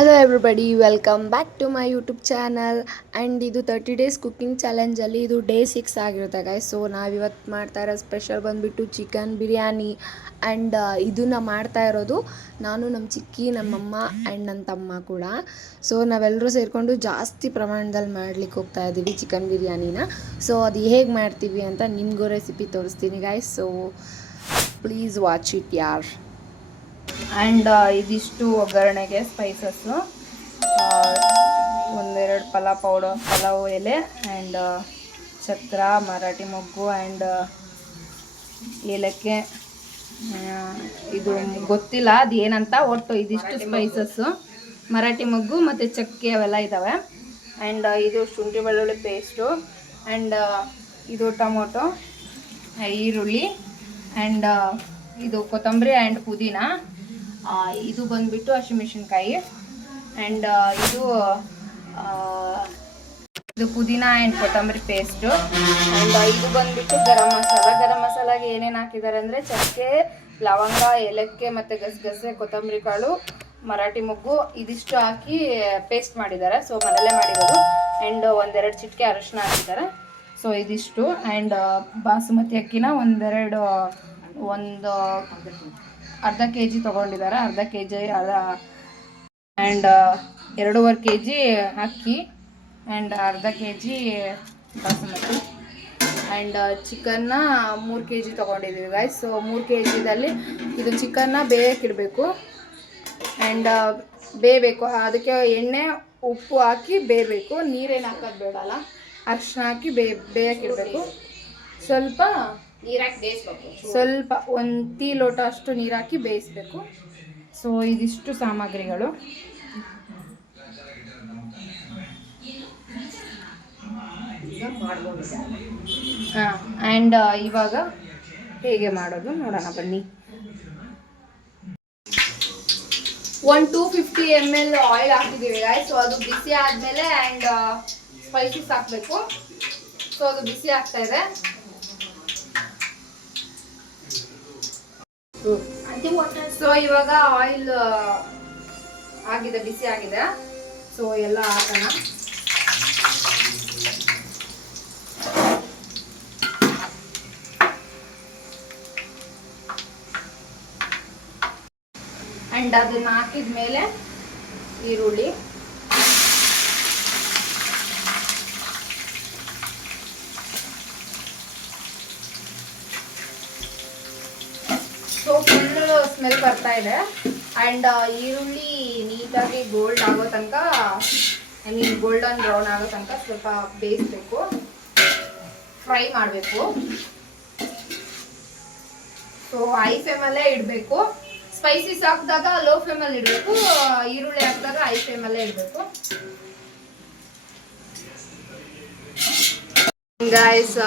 Hello everybody, welcome back to my YouTube channel. And ಇದು 30 days cooking ಚಾಲೆಂಜಲ್ಲಿ ಇದು day 6 ಆಗಿರುತ್ತೆ guys. So ನಾವಿವತ್ತು ಮಾಡ್ತಾ ಇರೋ ಸ್ಪೆಷಲ್ ಬಂದುಬಿಟ್ಟು ಚಿಕನ್ ಬಿರಿಯಾನಿ. ಆ್ಯಂಡ್ ಇದನ್ನು ಮಾಡ್ತಾ ಇರೋದು ನಾನು, ನಮ್ಮ ಚಿಕ್ಕಿ, ನಮ್ಮಮ್ಮ ಆ್ಯಂಡ್ ನನ್ನ ತಮ್ಮ ಕೂಡ. ಸೊ ನಾವೆಲ್ಲರೂ ಸೇರಿಕೊಂಡು ಜಾಸ್ತಿ ಪ್ರಮಾಣದಲ್ಲಿ ಮಾಡ್ಲಿಕ್ಕೆ ಹೋಗ್ತಾ ಇದ್ದೀವಿ ಚಿಕನ್ ಬಿರಿಯಾನಿನ. ಸೊ ಅದು ಹೇಗೆ ಮಾಡ್ತೀವಿ ಅಂತ ನಿಮಗೂ ರೆಸಿಪಿ ತೋರಿಸ್ತೀನಿ guys. So please watch it ಯಾರ್. ಆ್ಯಂಡ್ ಇದಿಷ್ಟು ಒಗ್ಗರಣೆಗೆ ಸ್ಪೈಸಸ್ಸು, ಒಂದೆರಡು ಪಲಾವ್ ಎಲೆ ಆ್ಯಂಡ್ ಚಕ್ರ, ಮರಾಠಿ ಮೊಗ್ಗು ಆ್ಯಂಡ್ ಏಲಕ್ಕಿ. ಇದು ಗೊತ್ತಿಲ್ಲ ಅದು ಏನಂತ, ಒಟ್ಟು ಇದಿಷ್ಟು ಸ್ಪೈಸಸ್ಸು, ಮರಾಠಿ ಮೊಗ್ಗು ಮತ್ತು ಚಕ್ಕೆ ಅವೆಲ್ಲ ಇದ್ದಾವೆ. ಆ್ಯಂಡ್ ಇದು ಶುಂಠಿ ಬೆಳ್ಳುಳ್ಳಿ ಪೇಸ್ಟು ಆ್ಯಂಡ್ ಇದು ಟೊಮೊಟೊ, ಈರುಳ್ಳಿ ಆ್ಯಂಡ್ ಇದು ಕೊತ್ತಂಬರಿ ಆ್ಯಂಡ್ ಪುದೀನ. ಇದು ಬಂದುಬಿಟ್ಟು ಹಸಿಮೆಣಸಿನ್ಕಾಯಿ ಆ್ಯಂಡ್ ಇದು ಪುದೀನ ಆ್ಯಂಡ್ ಕೊತ್ತಂಬರಿ ಪೇಸ್ಟು. ಆ್ಯಂಡ್ ಇದು ಬಂದುಬಿಟ್ಟು ಗರಂ ಮಸಾಲಾಗೆ ಏನೇನು ಹಾಕಿದ್ದಾರೆ ಅಂದರೆ ಚಕ್ಕೆ, ಲವಂಗ, ಏಲಕ್ಕಿ ಮತ್ತು ಗಸಗಸೆ, ಕೊತ್ತಂಬರಿ ಕಾಳು, ಮರಾಠಿ ಮೊಗ್ಗು ಇದಿಷ್ಟು ಹಾಕಿ ಪೇಸ್ಟ್ ಮಾಡಿದ್ದಾರೆ. ಸೊ ಮನೆಯಲ್ಲೇ ಮಾಡಿರೋದು. ಆ್ಯಂಡ್ ಒಂದೆರಡು ಚಿಟಿಕೆ ಅರಶಿನ ಹಾಕಿದ್ದಾರೆ. ಸೊ ಇದಿಷ್ಟು. ಆ್ಯಂಡ್ ಬಾಸುಮತಿ ಅಕ್ಕಿನ ಒಂದು ಅರ್ಧ ಕೆ ಜಿ ತೊಗೊಂಡಿದ್ದಾರೆ. ಅರ್ಧ ಕೆ ಜಿ ಆ್ಯಂಡ್ 2.5 kg ಅಕ್ಕಿ ಆ್ಯಂಡ್ ಅರ್ಧ ಕೆ ಜಿ ಬಾಸುಮತಿ. ಆ್ಯಂಡ್ ಚಿಕನ್ನ 3 kg ತೊಗೊಂಡಿದ್ದೀವಿ ಗೈಸ್. ಸೊ 3 kgದಲ್ಲಿ ಇದು ಚಿಕನ್ನ ಬೇಯಕ್ಕಿಡಬೇಕು. ಆ್ಯಂಡ್ ಬೇಯಬೇಕು, ಅದಕ್ಕೆ ಎಣ್ಣೆ ಉಪ್ಪು ಹಾಕಿ ಬೇಯಬೇಕು. ನೀರೇನು ಹಾಕೋದು ಬೇಡಲ್ಲ, ಅರಿಶಿನ ಹಾಕಿ ಬೇಯಕ್ಕಿಡಬೇಕು. ಸ್ವಲ್ಪ ನೀರಾಕಿ ಬೇಯಿಸ್ಬೇಕು, ಸ್ವಲ್ಪ 1 ಟೀ ಲೋಟ ಅಷ್ಟು ನೀರು ಹಾಕಿ ಬೇಯಿಸ್ಬೇಕು. ಸೊ ಇದಿಷ್ಟು ಸಾಮಗ್ರಿಗಳು. ಆ್ಯಂಡ್ ಇವಾಗ ಹೇಗೆ ಮಾಡೋದು ನೋಡೋಣ ಬನ್ನಿ. 250 ml ಆಯಿಲ್ ಹಾಕಿದ್ದೀವಿ ಗಾಯ್ಸ್. ಸೊ ಅದು ಬಿಸಿ ಆದಮೇಲೆ ಆ್ಯಂಡ್ ಸ್ಪೈಸಸ್ ಹಾಕಬೇಕು. ಸೊ ಅದು ಬಿಸಿ ಆಗ್ತಾ ಇದೆ. ಸೊ ಇವಾಗ ಆಯಿಲ್ ಆಗಿದೆ, ಬಿಸಿ ಆಗಿದೆ. ಸೊ ಎಲ್ಲ ಹಾಕೋಣ. ಆ್ಯಂಡ್ ಅದನ್ನ ಹಾಕಿದ ಮೇಲೆ ಈರುಳ್ಳಿ, ಸೊ ಫುಲ್ ಸ್ಮೆಲ್ ಬರ್ತಾ ಇದೆ. ಆ್ಯಂಡ್ ಈರುಳ್ಳಿ ನೀಟಾಗಿ ಗೋಲ್ಡ್ ಆಗೋ ತನಕ, ಗೋಲ್ಡನ್ ಬ್ರೌನ್ ಆಗೋ ತನಕ ಸ್ವಲ್ಪ ಬೇಯಿಸ್ಬೇಕು, ಫ್ರೈ ಮಾಡಬೇಕು. ಸೊ ಹೈ ಫ್ಲೇಮಲ್ಲೇ ಇಡಬೇಕು. ಸ್ಪೈಸಸ್ ಹಾಕಿದಾಗ ಲೋ ಫ್ಲೇಮಲ್ಲಿ ಇಡಬೇಕು, ಈರುಳ್ಳಿ ಹಾಕಿದಾಗ ಹೈ ಫ್ಲೇಮಲ್ಲೇ ಇಡಬೇಕು. ಗೈಸ್,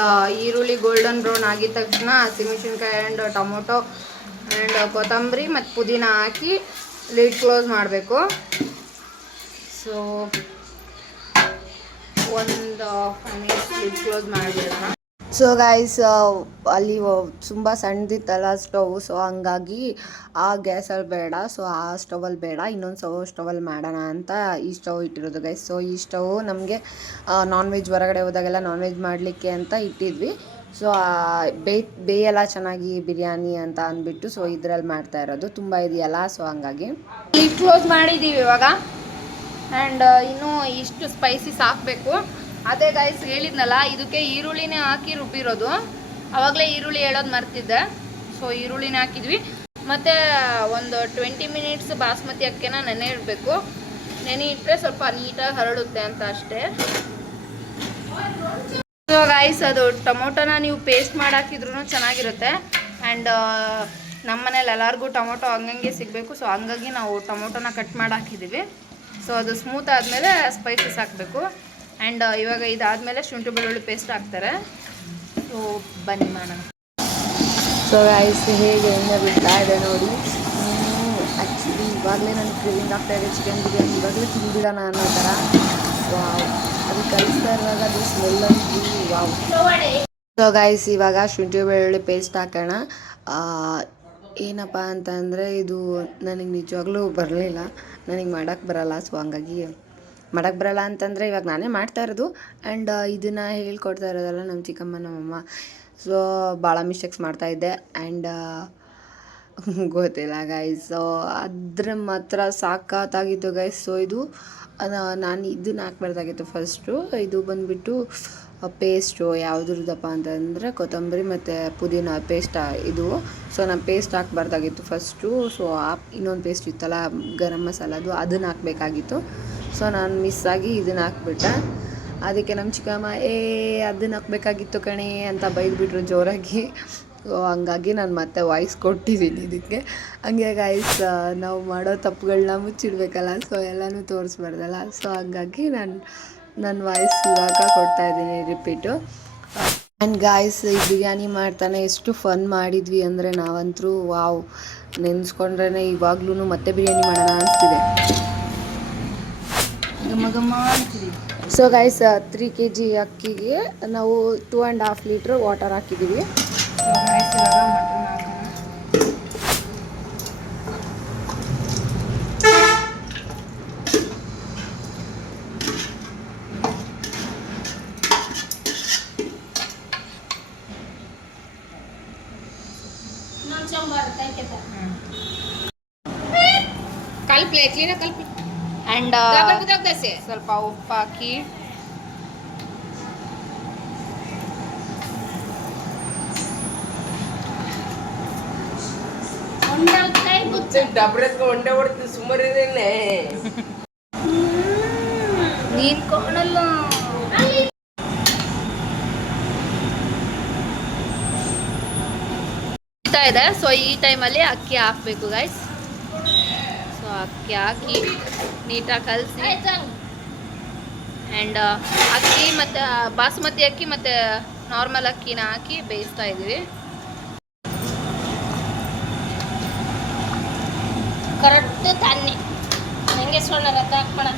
ಈರುಳ್ಳಿ ಗೋಲ್ಡನ್ ಬ್ರೌನ್ ಆಗಿದ ತಕ್ಷಣ ಹಸಿಮೆಣಸಿನ್ಕಾಯಿ ಆ್ಯಂಡ್ ಟೊಮೊಟೊ ಆ್ಯಂಡ್ ಕೊತ್ತಂಬರಿ ಮತ್ತು ಪುದೀನ ಹಾಕಿ ಲಿಡ್ ಕ್ಲೋಸ್ ಮಾಡಬೇಕು. ಸೊ 1 5 minutes ಲಿಡ್ ಕ್ಲೋಸ್ ಮಾಡಿಬಿಡೋಣ. ಸೊ ಗೈಸ್, ಅಲ್ಲಿ ತುಂಬ ಸಣ್ಣದಿತ್ತಲ್ಲ ಸ್ಟವ್. ಸೊ ಹಂಗಾಗಿ ಆ ಗ್ಯಾಸಲ್ಲಿ ಬೇಡ, ಸೊ ಆ ಸ್ಟವಲ್ಲಿ ಬೇಡ, ಇನ್ನೊಂದು ಸ್ಟವಲ್ಲಿ ಮಾಡೋಣ ಅಂತ ಈ ಸ್ಟವ್ ಇಟ್ಟಿರೋದು ಗೈಸ್. ಸೊ ಈ ಸ್ಟವ್ ನಮಗೆ ನಾನ್ ವೆಜ್ ಹೊರಗಡೆ ಹೋದಾಗೆಲ್ಲ ನಾನ್ ವೆಜ್ ಮಾಡಲಿಕ್ಕೆ ಅಂತ ಇಟ್ಟಿದ್ವಿ. ಸೊ ಬೇಯಲ್ಲ ಚೆನ್ನಾಗಿ ಬಿರಿಯಾನಿ ಅಂತ ಅಂದ್ಬಿಟ್ಟು ಸೊ ಇದರಲ್ಲಿ ಮಾಡ್ತಾ ಇರೋದು. ತುಂಬ ಇದೆಯಲ್ಲ, ಸೊ ಹಂಗಾಗಿ ಲಿಡ್ ಕ್ಲೋಸ್ ಮಾಡಿದ್ದೀವಿ ಇವಾಗ. ಆ್ಯಂಡ್ ಇನ್ನೂ ಇಷ್ಟು ಸ್ಪೈಸಸ್ ಹಾಕಬೇಕು. ಅದೇ ಗೈಸ್ ಹೇಳಿದ್ನಲ್ಲ, ಇದಕ್ಕೆ ಈರುಳ್ಳಿನೇ ಹಾಕಿ ರುಬ್ಬಿರೋದು. ಆವಾಗಲೇ ಈರುಳ್ಳಿ ಹೇಳೋದು ಮರ್ತಿದ್ದೆ. ಸೊ ಈರುಳ್ಳಿನೇ ಹಾಕಿದ್ವಿ. ಮತ್ತು ಒಂದು 20 minutes ಬಾಸ್ಮತಿ ಅಕ್ಕಿನ ನೆನೆ ಇಡಬೇಕು. ನೆನೆ ಇಟ್ಟರೆ ಸ್ವಲ್ಪ ನೀಟಾಗಿ ಹರಡುತ್ತೆ ಅಂತ ಅಷ್ಟೇ. ಸೊ ಗೈಸ್, ಅದು ಟೊಮೊಟೊನ ನೀವು ಪೇಸ್ಟ್ ಮಾಡಿ ಹಾಕಿದ್ರೂ ಚೆನ್ನಾಗಿರುತ್ತೆ. ಆ್ಯಂಡ್ ನಮ್ಮ ಮನೇಲಿ ಎಲ್ಲರಿಗೂ ಟೊಮೊಟೊ ಹಂಗಂಗೆ ಸಿಗಬೇಕು. ಸೊ ಹಂಗಾಗಿ ನಾವು ಟೊಮೊಟೊನ ಕಟ್ ಮಾಡಿ ಹಾಕಿದ್ದೀವಿ. ಸೊ ಅದು ಸ್ಮೂತ್ ಆದಮೇಲೆ ಸ್ಪೈಸಸ್ ಹಾಕಬೇಕು. ಆ್ಯಂಡ್ ಇವಾಗ ಇದಾದಮೇಲೆ ಶುಂಠಿ ಬೆಳ್ಳುಳ್ಳಿ ಪೇಸ್ಟ್ ಹಾಕ್ತಾರೆ. ಸೊ ಬನ್ನಿ ಮಾಡೋಣ. ಸೊ ಗೈಸ್, ಹೇಗೆ ಎಣ್ಣೆ ಬಿಡ್ತಾ ಇದೆ ನೋಡಿ. ಆ್ಯಕ್ಚುಲಿ ಇವಾಗಲೇ ನನಗೆ ಕ್ರೇವಿಂಗ್ ಆಗ್ತಾ ಇದೆ ಚಿಕನ್ ಬಿರಿಯಾನಿ. ಇವಾಗಲೇ ತಿಂದಿಡೋಣ ಅನ್ನೋ ಥರ. ವಾವ್, ಅದು ಕಲಿಸ್ತಾ ಇರುವಾಗ ಅದು ಸ್ಮೆಲ್ ಅಂತೂ ವಾವ್. ಸೊ ಗೈಸ್, ಇವಾಗ ಶುಂಠಿ ಬೆಳ್ಳುಳ್ಳಿ ಪೇಸ್ಟ್ ಹಾಕೋಣ. ಏನಪ್ಪ ಅಂತಂದರೆ ಇದು ನನಗೆ ನಿಜವಾಗ್ಲೂ ಬರಲಿಲ್ಲ. ನನಗೆ ಮಾಡೋಕ್ಕೆ ಬರಲ್ಲ. ಸೊ ಹಂಗಾಗಿ ಮಾಡೋಕ್ಕೆ ಬರಲ್ಲ ಅಂತಂದರೆ ಇವಾಗ ನಾನೇ ಮಾಡ್ತಾ ಇರೋದು. ಆ್ಯಂಡ್ ಇದನ್ನು ಹೇಳ್ಕೊಡ್ತಾ ಇರೋದಲ್ಲ ನಮ್ಮ ಚಿಕ್ಕಮ್ಮ ನಮ್ಮಮ್ಮ. ಸೊ ಭಾಳ ಮಿಸ್ಟೇಕ್ಸ್ ಮಾಡ್ತಾಯಿದ್ದೆ. ಆ್ಯಂಡ್ ಗೊತ್ತಿಲ್ಲ ಗೈಸ್. ಸೊ ಅದ್ರ ಮಾತ್ರ ಸಾಕಾಗಿತ್ತು ಗೈಸ್. ಸೊ ಇದು ನಾನು ಇದನ್ನ ಹಾಕ್ಬಾರ್ದಾಗಿತ್ತು ಫಸ್ಟು. ಇದು ಬಂದುಬಿಟ್ಟು ಪೇಸ್ಟು ಯಾವುದ್ರದ್ದಪ್ಪ ಅಂತಂದರೆ ಕೊತ್ತಂಬರಿ ಮತ್ತು ಪುದೀನ ಪೇಸ್ಟ್ ಇದು. ಸೊ ನಾನು ಪೇಸ್ಟ್ ಹಾಕ್ಬಾರ್ದಾಗಿತ್ತು ಫಸ್ಟು. ಸೊ ಇನ್ನೊಂದು ಪೇಸ್ಟ್ ಇತ್ತಲ್ಲ ಗರಂ ಮಸಾಲದು, ಅದನ್ನು ಹಾಕಬೇಕಾಗಿತ್ತು. ಸೊ ನಾನು ಮಿಸ್ಸಾಗಿ ಇದನ್ನು ಹಾಕ್ಬಿಟ್ಟೆ. ಅದಕ್ಕೆ ನಮ್ಮ ಚಿಕ್ಕಮ್ಮ ಅದನ್ನು ಹಾಕಬೇಕಾಗಿತ್ತು ಕಣೆ ಅಂತ ಬೈದ್ಬಿಟ್ರು ಜೋರಾಗಿ. ಸೊ ಹಂಗಾಗಿ ನಾನು ಮತ್ತೆ ವಾಯ್ಸ್ ಕೊಟ್ಟಿದ್ದೀನಿ ಇದಕ್ಕೆ. ಹಂಗೆ ಗೈಸ್ ನಾವು ಮಾಡೋ ತಪ್ಪುಗಳನ್ನ ಮುಚ್ಚಿಡ್ಬೇಕಲ್ಲ, ಸೊ ಎಲ್ಲನೂ ತೋರಿಸ್ಬಾರ್ದಲ್ಲ. ಸೊ ಹಂಗಾಗಿ ನನ್ನ ವಾಯ್ಸ್ ಇವಾಗ ಕೊಡ್ತಾಯಿದ್ದೀನಿ ರಿಪೀಟು. ಆ್ಯಂಡ್ ಗಾಯ್ಸ್ ಈ ಬಿರಿಯಾನಿ ಮಾಡ್ತಾನೆ ಎಷ್ಟು ಫನ್ ಮಾಡಿದ್ವಿ ಅಂದರೆ ನಾವಂತರೂ ವಾವ್, ನೆನೆಸ್ಕೊಂಡ್ರೆ ಇವಾಗ್ಲೂ ಮತ್ತೆ ಬಿರಿಯಾನಿ ಮಾಡೋಣ ಅನಿಸ್ತಿದೆ. ಸೊ ಗೈಸ್ 3 kg ಅಕ್ಕಿಗೆ ನಾವು 2.5 ಲೀಟ್ರ್ ವಾಟರ್ ಹಾಕಿದ್ದೀವಿ. ಆ್ಯಂಡ್ ಸ್ವಲ್ಪ ಉಪ್ಪು ಹಾಕಿ ನೀನ್ ಕಾಣಲ್ಲ ಇದೆ. ಸೊ ಈ ಟೈಮಲ್ಲಿ ಅಕ್ಕಿ ಹಾಕ್ಬೇಕು ಗೈಸ್. ಸೊ ಅಕ್ಕಿ ಹಾಕಿ ನೀಟಾಗಿ ಕಲಸಿ ಆ್ಯಂಡ್ ಅಕ್ಕಿ ಮತ್ತು ಬಾಸುಮತಿ ಅಕ್ಕಿ ಮತ್ತು ನಾರ್ಮಲ್ ಅಕ್ಕಿನ ಹಾಕಿ ಬೇಯಿಸ್ತಾ ಇದ್ದೀವಿ. ಕರೆಕ್ಟ್ ತಾನೆ ನನಗೆ ಹಾಕೋಣ.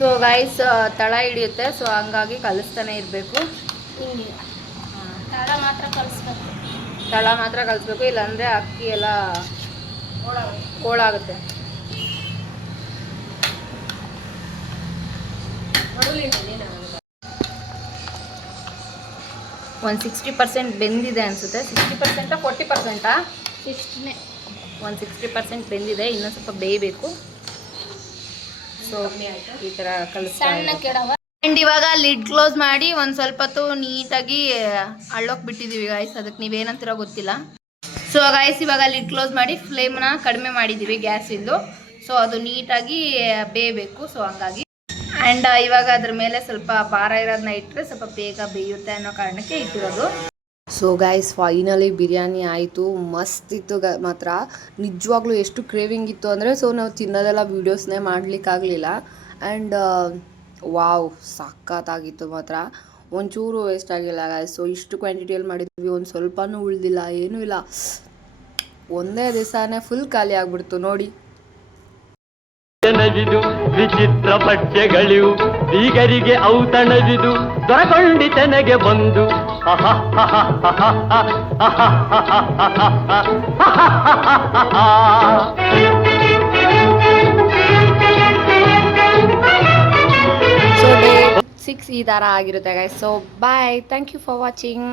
ಸೊ ಗೈಸ್ ತಳ ಹಿಡಿಯುತ್ತೆ. ಸೊ ಹಂಗಾಗಿ ಕಲಿಸ್ತಾನೆ ಇರಬೇಕು. ಹಿಂಗೆ ತಳ ಮಾತ್ರ ಕಲಿಸ್ಬೇಕು. ತಳ ಮಾತ್ರ ಕಲಿಸ್ಬೇಕು, ಇಲ್ಲಾಂದರೆ ಅಕ್ಕಿ ಎಲ್ಲ ಹೋಳಾಗುತ್ತೆ. 60% ಬೆಂದಿದೆ ಅನಿಸುತ್ತೆ. 60% 40%? 60% ಬೆಂದಿದೆ, ಇನ್ನೂ ಸ್ವಲ್ಪ ಬೇಯಬೇಕು. ಸೊ ಈ ಥರ ಸಣ್ಣ ಕೆಡವ. ಆ್ಯಂಡ್ ಇವಾಗ ಲಿಡ್ ಕ್ಲೋಸ್ ಮಾಡಿ ಒಂದು ಸ್ವಲ್ಪ ಹೊತ್ತು ನೀಟಾಗಿ ಅಳ್ಳೋಕೆ ಬಿಟ್ಟಿದ್ದೀವಿ ಗಾಯ್ಸ್. ಅದಕ್ಕೆ ನೀವೇನಂತೀರೋ ಗೊತ್ತಿಲ್ಲ. ಸೊ ಗಾಯ್ಸ್ ಇವಾಗ ಲಿಡ್ ಕ್ಲೋಸ್ ಮಾಡಿ ಫ್ಲೇಮ್ನ ಕಡಿಮೆ ಮಾಡಿದ್ದೀವಿ ಗ್ಯಾಸಿಂದು. ಸೊ ಅದು ನೀಟಾಗಿ ಬೇಯಬೇಕು. ಸೊ ಹಂಗಾಗಿ ಆ್ಯಂಡ್ ಇವಾಗ ಅದ್ರ ಮೇಲೆ ಸ್ವಲ್ಪ ಭಾರ ಇರೋದನ್ನ ಇಟ್ಟರೆ ಸ್ವಲ್ಪ ಬೇಗ ಬೇಯುತ್ತೆ ಅನ್ನೋ ಕಾರಣಕ್ಕೆ ಇಟ್ಟಿರೋದು. ಸೊ ಗೈಸ್ ಫೈನಲಿ ಬಿರಿಯಾನಿ ಆಯಿತು. ಮಸ್ತ್ ಇತ್ತು ಮಾತ್ರ. ನಿಜವಾಗ್ಲೂ ಎಷ್ಟು ಕ್ರೇವಿಂಗ್ ಇತ್ತು ಅಂದರೆ ಸೊ ನಾವು ತಿನ್ನೋದೆಲ್ಲ ವೀಡಿಯೋಸ್ನೇ ಮಾಡಲಿಕ್ಕಾಗಲಿಲ್ಲ. ಆ್ಯಂಡ್ ವಾವ್ ಸಖತ್ತಾಗಿತ್ತು ಮಾತ್ರ. ಒಂಚೂರು ವೇಸ್ಟ್ ಆಗಿಲ್ಲ ಗೈಸ್. ಸೊ ಇಷ್ಟು ಕ್ವಾಂಟಿಟಿಯಲ್ಲಿ ಮಾಡಿದ್ವಿ, ಒಂದು ಸ್ವಲ್ಪನೂ ಉಳಿದಿಲ್ಲ, ಏನೂ ಇಲ್ಲ. ಒಂದೇ ದಿವಸನೇ ಫುಲ್ ಖಾಲಿ ಆಗಿಬಿಡ್ತು ನೋಡಿ. ನವಿದು ವಿಚಿತ್ರ ಬಟ್ಟೆಗಳಿವು ಬೀಗರಿಗೆ ಔತಣವಿದು ದೊರಕೊಂಡಿತನೆಗೆ ಬಂದು ಸೊ ಡೇ 6 ಈ ಥರ ಆಗಿರುತ್ತೆ guys. So bye, thank you for watching.